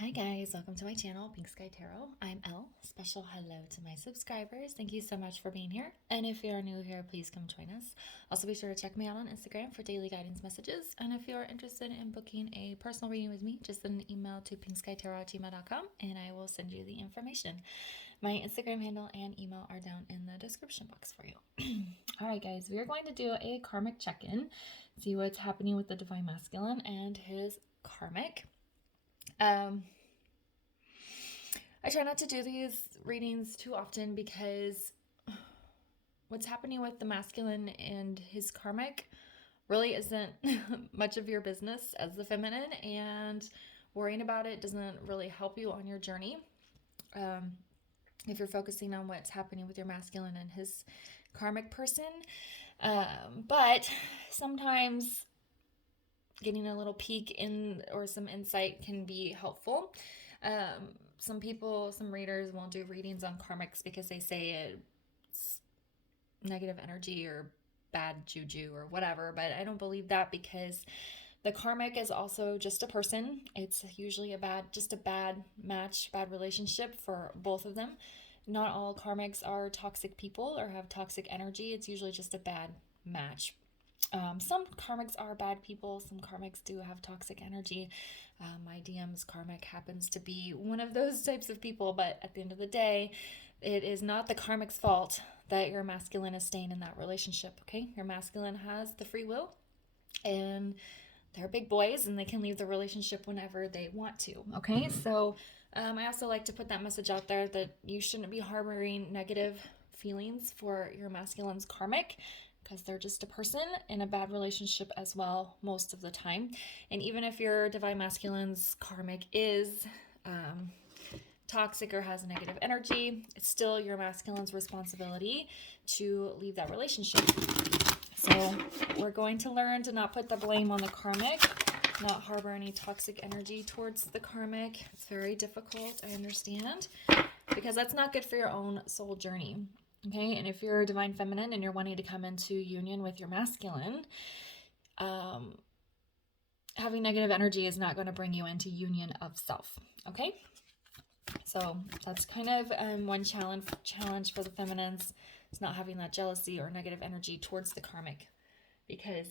Hi guys, welcome to my channel, Pink Sky Tarot. I'm Elle. Special hello to my subscribers. Thank you so much for being here. And if you are new here, please come join us. Also be sure to check me out on Instagram for daily guidance messages. And if you are interested in booking a personal reading with me, just send an email to pinkskytarot@gmail.com and I will send you the information. My Instagram handle and email are down in the description box for you. Alright guys, we are going to do a karmic check-in, see what's happening with the Divine Masculine and his karmic. I try not to do these readings too often because what's happening with the masculine and his karmic really isn't much of your business as the feminine, and worrying about it doesn't really help you on your journey. If you're focusing on what's happening with your masculine and his karmic person. But sometimes getting a little peek in or some insight can be helpful. Some readers won't do readings on karmics because they say it's negative energy or bad juju or whatever, but I don't believe that because the karmic is also just a person. It's usually just a bad match, bad relationship for both of them. Not all karmics are toxic people or have toxic energy. It's usually just a bad match. Some karmics are bad people. Some karmics do have toxic energy. My DM's karmic happens to be one of those types of people, but at the end of the day, it is not the karmic's fault that your masculine is staying in that relationship, okay? Your masculine has the free will, and they're big boys, and they can leave the relationship whenever they want to, okay? So I also like to put that message out there that you shouldn't be harboring negative feelings for your masculine's karmic, because they're just a person in a bad relationship as well most of the time. And even if your Divine Masculine's karmic is toxic or has negative energy, it's still your masculine's responsibility to leave that relationship. So we're going to learn to not put the blame on the karmic, not harbor any toxic energy towards the karmic. It's very difficult, I understand, because that's not good for your own soul journey. Okay, and if you're a divine feminine and you're wanting to come into union with your masculine, having negative energy is not going to bring you into union of self. Okay, so that's kind of one challenge for the feminines. It's not having that jealousy or negative energy towards the karmic, because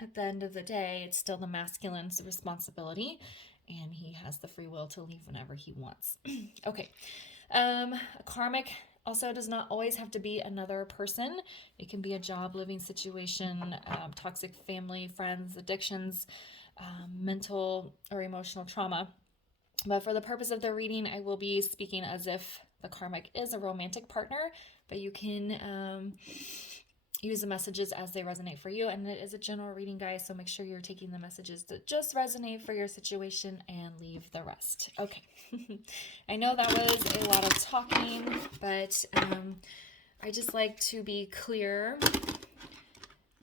at the end of the day, it's still the masculine's responsibility, and he has the free will to leave whenever he wants. Okay, a karmic also does not always have to be another person. It can be a job, living situation, toxic family, friends, addictions, mental or emotional trauma. But for the purpose of the reading, I will be speaking as if the karmic is a romantic partner, but you can use the messages as they resonate for you. And it is a general reading, guys, so make sure you're taking the messages that just resonate for your situation and leave the rest. Okay. I know that was a lot of talking, but I just like to be clear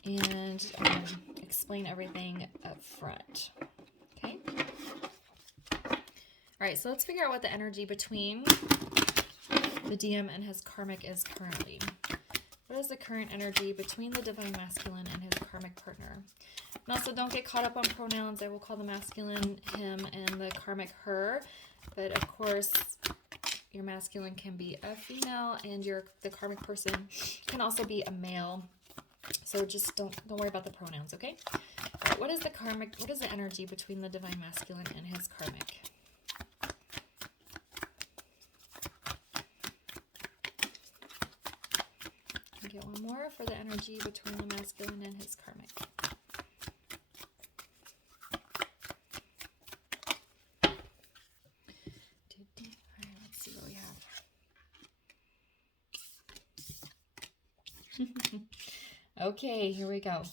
and explain everything up front. Okay. All right, so let's figure out what the energy between the DM and his karmic is currently. What is the current energy between the Divine Masculine and his karmic partner? And also, don't get caught up on pronouns. I will call the masculine him and the karmic her. But of course, your masculine can be a female, and the karmic person can also be a male. So just don't worry about the pronouns, okay? All right, what is the energy between the Divine Masculine and his karmic? Get one more for the energy between the masculine and his karmic. All right, let's see what we have. Okay, here we go.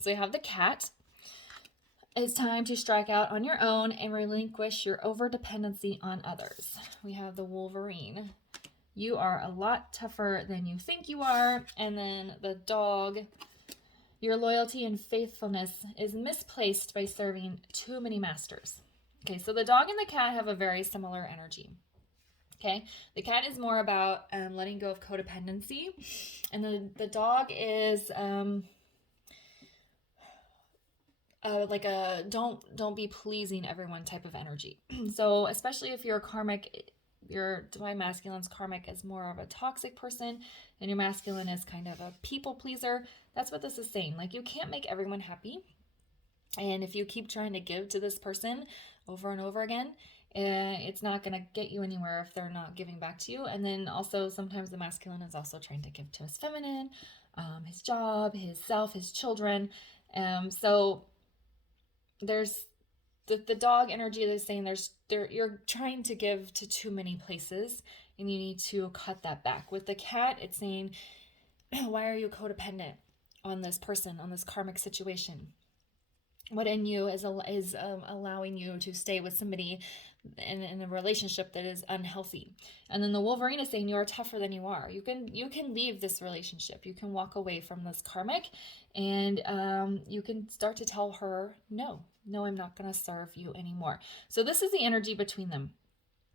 So we have the cat. It's time to strike out on your own and relinquish your over-dependency on others. We have the Wolverine. You are a lot tougher than you think you are. And then the dog. Your loyalty and faithfulness is misplaced by serving too many masters. Okay, so the dog and the cat have a very similar energy. Okay, the cat is more about letting go of codependency. And the dog is like a don't be pleasing everyone type of energy. So especially if your divine masculine's karmic is more of a toxic person and your masculine is kind of a people pleaser, that's what this is saying. Like, you can't make everyone happy. And if you keep trying to give to this person over and over again, it's not going to get you anywhere if they're not giving back to you. And then also sometimes the masculine is also trying to give to his feminine, his job, his self, his children. So there's the dog energy that's saying you're trying to give to too many places and you need to cut that back. With the cat, it's saying, why are you codependent on this person, on this karmic situation? What in you is allowing you to stay with somebody in a relationship that is unhealthy? And then the Wolverine is saying you are tougher than you are. You can leave this relationship. You can walk away from this karmic, and you can start to tell her, no, I'm not going to serve you anymore. So this is the energy between them.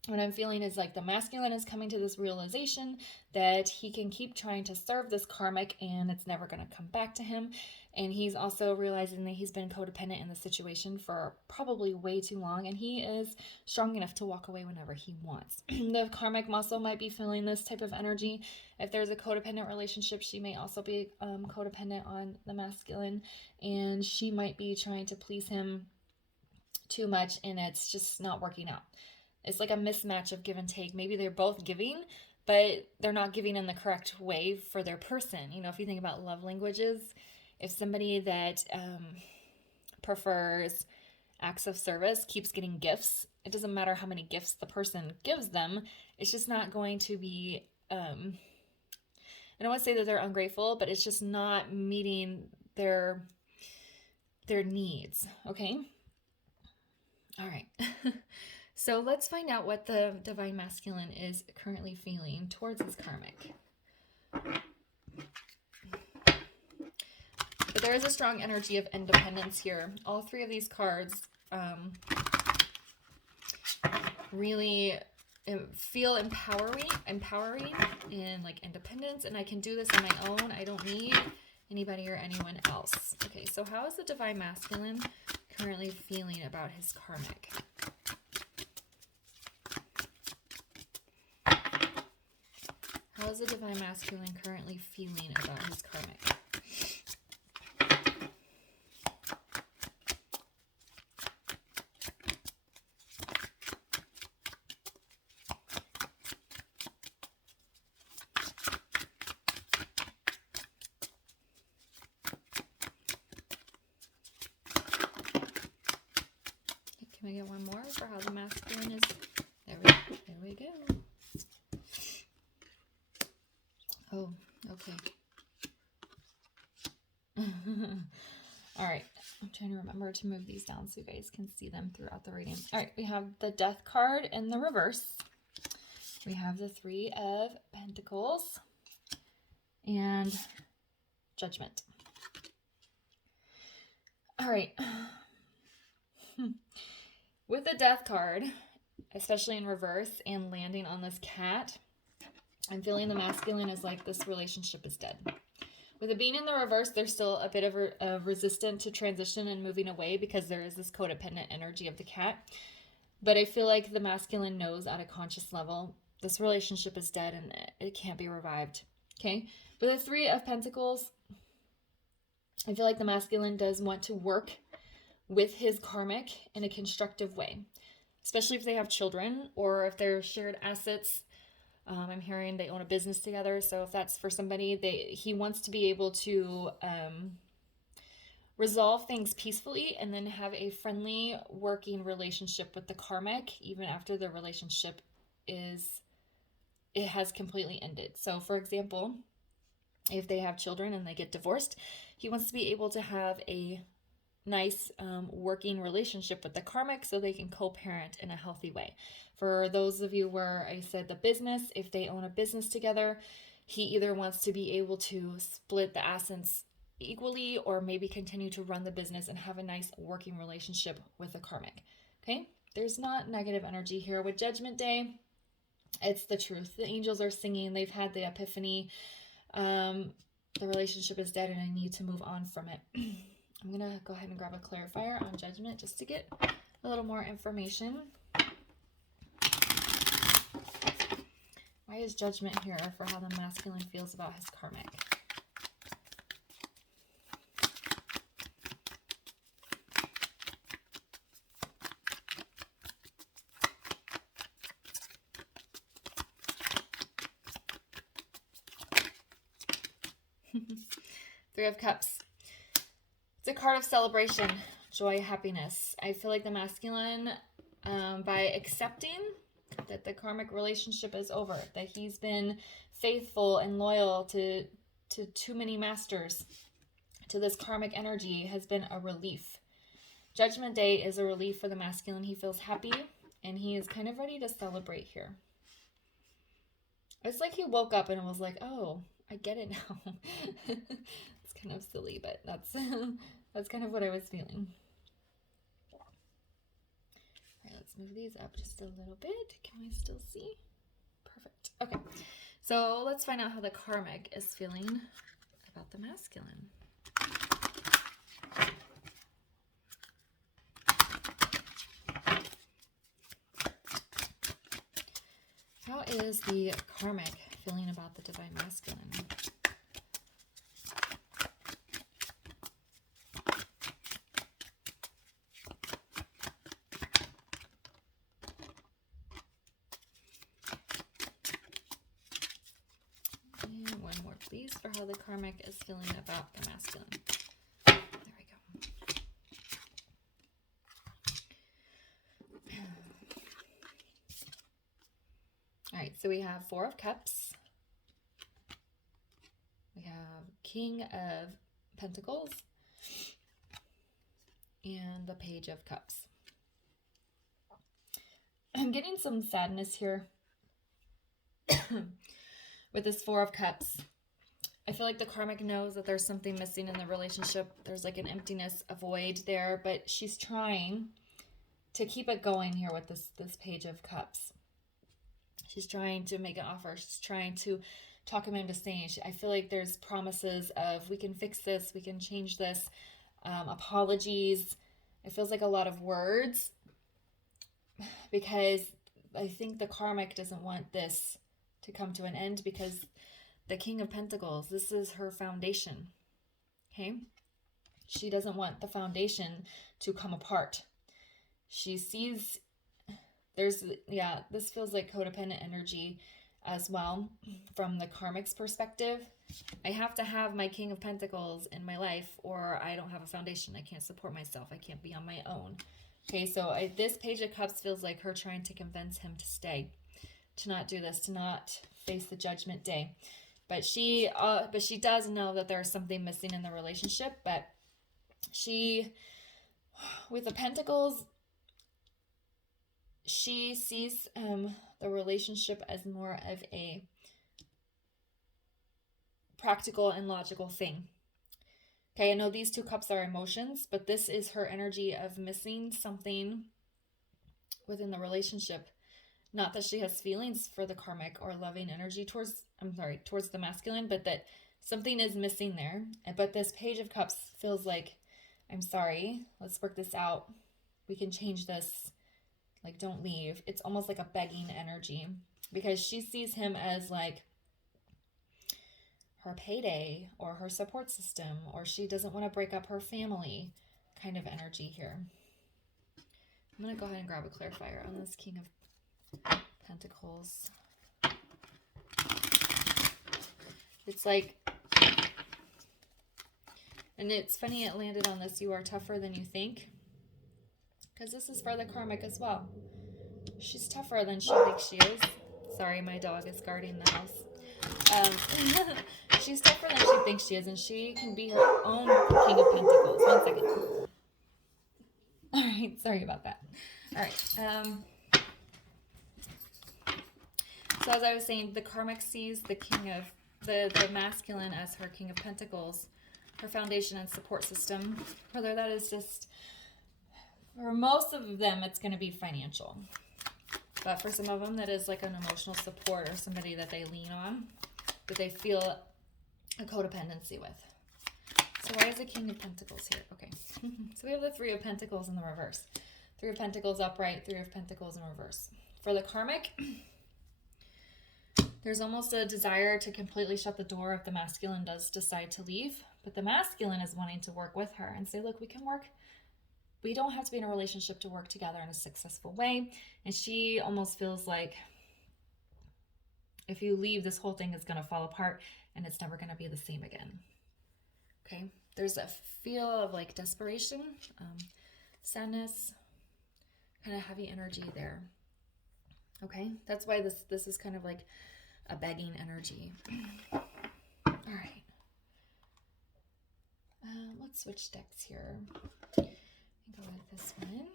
What I'm feeling is like the masculine is coming to this realization that he can keep trying to serve this karmic and it's never going to come back to him. And he's also realizing that he's been codependent in the situation for probably way too long, and he is strong enough to walk away whenever he wants. The karmic also might be feeling this type of energy. If there's a codependent relationship, she may also be codependent on the masculine, and she might be trying to please him too much, and it's just not working out. It's like a mismatch of give and take. Maybe they're both giving, but they're not giving in the correct way for their person. You know, if you think about love languages, if somebody that prefers acts of service keeps getting gifts, it doesn't matter how many gifts the person gives them. It's just not going to be, I don't want to say that they're ungrateful, but it's just not meeting their needs. Okay. All right. So let's find out what the divine masculine is currently feeling towards his karmic. But there is a strong energy of independence here. All three of these cards really feel empowering and like independence, and I can do this on my own. I don't need anybody or anyone else. Okay, so how is the divine masculine currently feeling about his karmic? How is the divine masculine currently feeling about his karmic? Can we get one more for how the masculine is? There we go. Oh, okay. All right. I'm trying to remember to move these down so you guys can see them throughout the reading. All right. We have the Death card in the reverse. We have the Three of Pentacles and Judgment. All right. With the Death card, especially in reverse and landing on this cat, I'm feeling the masculine is like this relationship is dead. With it being in the reverse, there's still a bit of a resistant to transition and moving away because there is this codependent energy of the cat. But I feel like the masculine knows at a conscious level this relationship is dead and it can't be revived. Okay? With the Three of Pentacles, I feel like the masculine does want to work with his karmic in a constructive way, especially if they have children or if they're shared assets. I'm hearing they own a business together. So if that's for somebody, he wants to be able to resolve things peacefully and then have a friendly working relationship with the karmic, even after the relationship has completely ended. So for example, if they have children and they get divorced, he wants to be able to have a nice working relationship with the karmic so they can co-parent in a healthy way. For those of you where I said the business, if they own a business together, he either wants to be able to split the assets equally or maybe continue to run the business and have a nice working relationship with the karmic. Okay? There's not negative energy here. With Judgment Day, it's the truth. The angels are singing. They've had the epiphany. The relationship is dead and I need to move on from it. I'm going to go ahead and grab a clarifier on Judgment just to get a little more information. Why is Judgment here for how the masculine feels about his karmic? Three of Cups. It's a card of celebration, joy, happiness. I feel like the masculine, by accepting that the karmic relationship is over, that he's been faithful and loyal to too many masters, to this karmic energy, has been a relief. Judgment Day is a relief for the masculine. He feels happy and he is kind of ready to celebrate here. It's like he woke up and was like, oh, I get it now. It's kind of silly, but that's kind of what I was feeling. All right, let's move these up just a little bit. Can we still see? Perfect. Okay, so let's find out how the karmic is feeling about the masculine. How is the karmic feeling about the divine masculine? And one more, please, for how the karmic is feeling about the masculine. There we go. All right, so we have Four of Cups. We have King of Pentacles and the Page of Cups. I'm getting some sadness here with this Four of Cups. I feel like the karmic knows that there's something missing in the relationship. There's like an emptiness, a void there, but she's trying to keep it going here with this Page of Cups. She's trying to make an offer. She's trying to talk him into staying. I feel like there's promises of, we can fix this, we can change this, apologies. It feels like a lot of words because I think the karmic doesn't want this to come to an end because the King of Pentacles, this is her foundation, okay? She doesn't want the foundation to come apart. She sees this feels like codependent energy as well from the karmic's perspective. I have to have my King of Pentacles in my life or I don't have a foundation. I can't support myself. I can't be on my own. Okay, so this Page of Cups feels like her trying to convince him to stay, to not do this, to not face the Judgment Day. But she does know that there's something missing in the relationship, but she, with the Pentacles, she sees the relationship as more of a practical and logical thing. Okay, I know these two cups are emotions, but this is her energy of missing something within the relationship. Not that she has feelings for the karmic or loving energy towards the masculine, but that something is missing there. But this Page of Cups feels like, I'm sorry, let's work this out. We can change this. Like, don't leave. It's almost like a begging energy because she sees him as like her payday or her support system, or she doesn't want to break up her family kind of energy here. I'm going to go ahead and grab a clarifier on this King of Pentacles. It's like, and it's funny it landed on this, you are tougher than you think. Because this is for the karmic as well. She's tougher than she thinks she is. Sorry, my dog is guarding the house. She's tougher than she thinks she is, and she can be her own King of Pentacles. 1 second. All right, sorry about that. All right. So as I was saying, the karmic sees the King of the masculine as her King of Pentacles, her foundation and support system. Whether that is just, for most of them, it's going to be financial. But for some of them, that is like an emotional support or somebody that they lean on, that they feel a codependency with. So why is the King of Pentacles here? Okay. So we have the Three of Pentacles in the reverse. Three of Pentacles upright, Three of Pentacles in reverse. For the karmic, there's almost a desire to completely shut the door if the masculine does decide to leave. But the masculine is wanting to work with her and say, look, we can work. We don't have to be in a relationship to work together in a successful way. And she almost feels like if you leave, this whole thing is going to fall apart and it's never going to be the same again. Okay. There's a feel of like desperation, sadness, kind of heavy energy there. Okay. That's why this is kind of like a begging energy. All right. Let's switch decks here. Go with this one.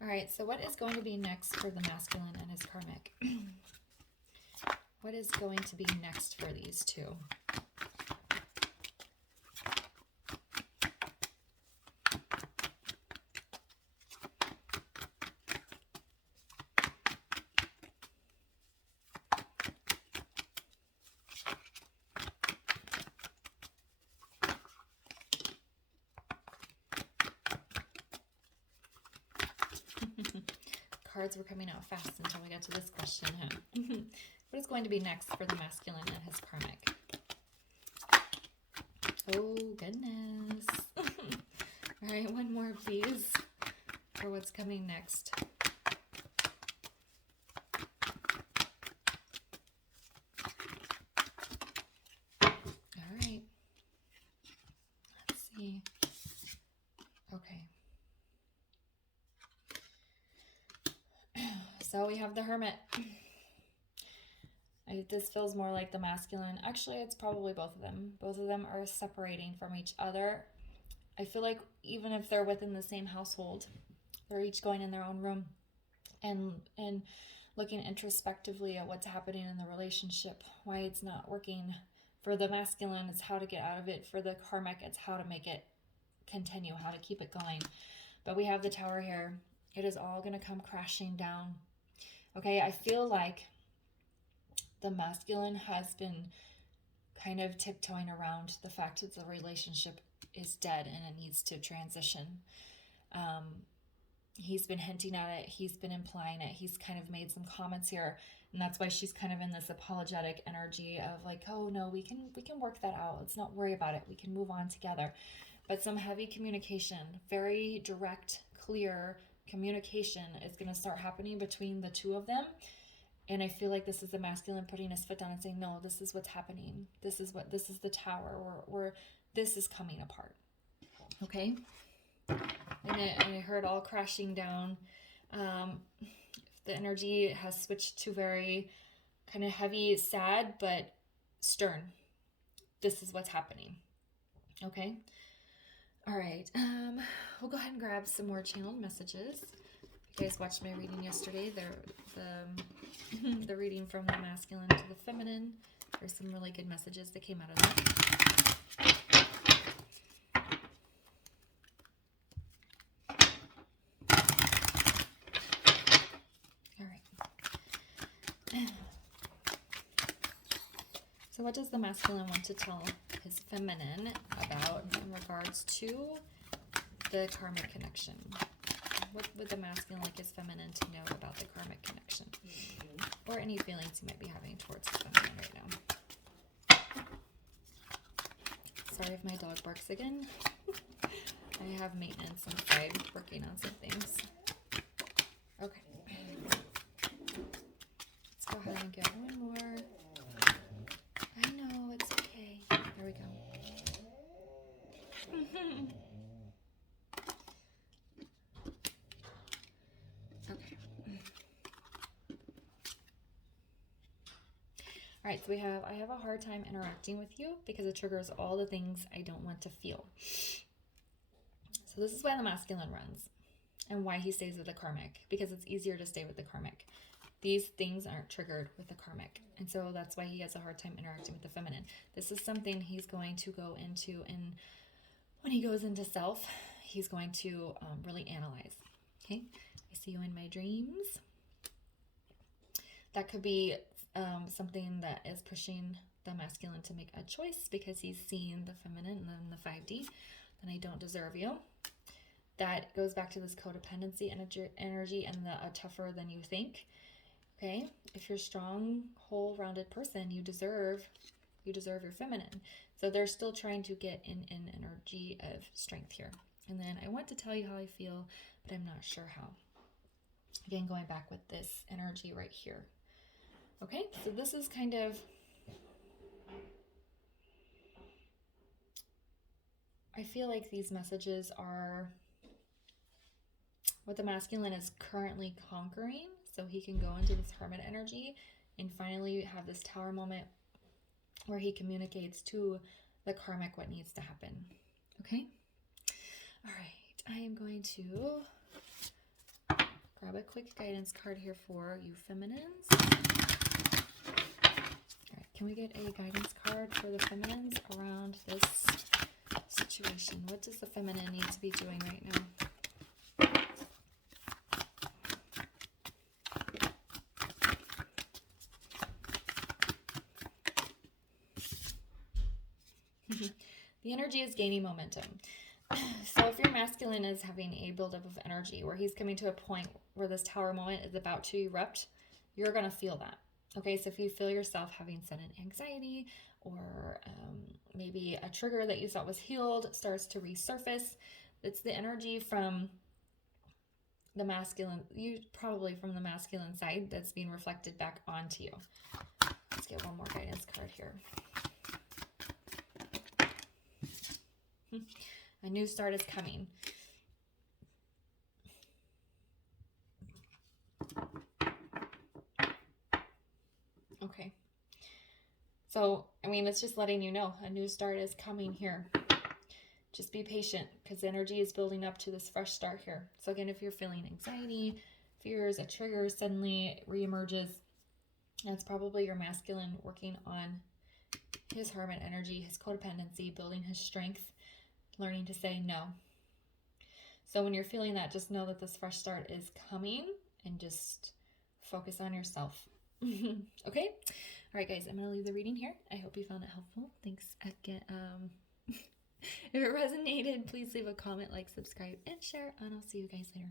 All right, so what is going to be next for the masculine and his karmic? What is going to be next for these two? Cards were coming out fast until we got to this question. What is going to be next for the masculine and his karmic? Oh, goodness. All right, one more, please, for what's coming next. All right. Let's see. Okay. So we have the Hermit. This feels more like the masculine. Actually, it's probably both of them. Both of them are separating from each other. I feel like even if they're within the same household, they're each going in their own room and looking introspectively at what's happening in the relationship, why it's not working. For the masculine, it's how to get out of it. For the karmic, it's how to make it continue, how to keep it going. But we have the Tower here. It is all going to come crashing down. Okay, I feel like the masculine has been kind of tiptoeing around the fact that the relationship is dead and it needs to transition. He's been hinting at it. He's been implying it. He's kind of made some comments here. And that's why she's kind of in this apologetic energy of like, oh no, we can work that out. Let's not worry about it. We can move on together. But some heavy communication, very direct, clear communication is going to start happening between the two of them. And I feel like this is the masculine putting his foot down and saying, no, this is what's happening. This is the tower where this is coming apart. Okay. And I heard all crashing down. The energy has switched to very kind of heavy, sad, but stern. This is what's happening. Okay. All right. We'll go ahead and grab some more channeled messages. You guys watched my reading yesterday. The reading from the masculine to the feminine. There's some really good messages that came out of that. All right. So what does the masculine want to tell his feminine about in regards to the karmic connection? What would the masculine like his feminine to know about the karmic connection? Or any feelings he might be having towards his feminine right now. Sorry if my dog barks again. I have maintenance inside working on some things. Okay. Let's go ahead and get one more. I know, it's okay. There we go. Okay. All right, so I have a hard time interacting with you because it triggers all the things I don't want to feel. So this is why the masculine runs and why he stays with the karmic, because it's easier to stay with the karmic. These things aren't triggered with the karmic. And so that's why he has a hard time interacting with the feminine. This is something he's going to go into, and when he goes into self, he's going to really analyze. Okay, I see you in my dreams. That could be something that is pushing the masculine to make a choice because he's seeing the feminine and then the 5D, then I don't deserve you. That goes back to this codependency energy and the tougher than you think. Okay, if you're a strong, whole, rounded person, you deserve your feminine. So they're still trying to get in an energy of strength here. And then I want to tell you how I feel, but I'm not sure how. Again, going back with this energy right here. Okay, so this is kind of, I feel like these messages are what the masculine is currently conquering, so he can go into this hermit energy and finally have this tower moment where he communicates to the karmic what needs to happen. Okay? All right, I am going to grab a quick guidance card here for you feminines. All right, can we get a guidance card for the feminines around this situation? What does the feminine need to be doing right now? The energy is gaining momentum. So if your masculine is having a buildup of energy where he's coming to a point where this tower moment is about to erupt, you're going to feel that. Okay, so if you feel yourself having sudden anxiety or maybe a trigger that you thought was healed starts to resurface, it's the energy from the masculine, probably from the masculine side, that's being reflected back onto you. Let's get one more guidance card here. A new start is coming. Okay. So, I mean, it's just letting you know a new start is coming here. Just be patient because energy is building up to this fresh start here. So again, if you're feeling anxiety, fears, a trigger suddenly reemerges, that's probably your masculine working on his hermit energy, his codependency, building his strength, learning to say no. So when you're feeling that, just know that this fresh start is coming and just focus on yourself. Okay? All right, guys, I'm going to leave the reading here. I hope you found it helpful. Thanks again. If it resonated, please leave a comment, like, subscribe, and share, and I'll see you guys later.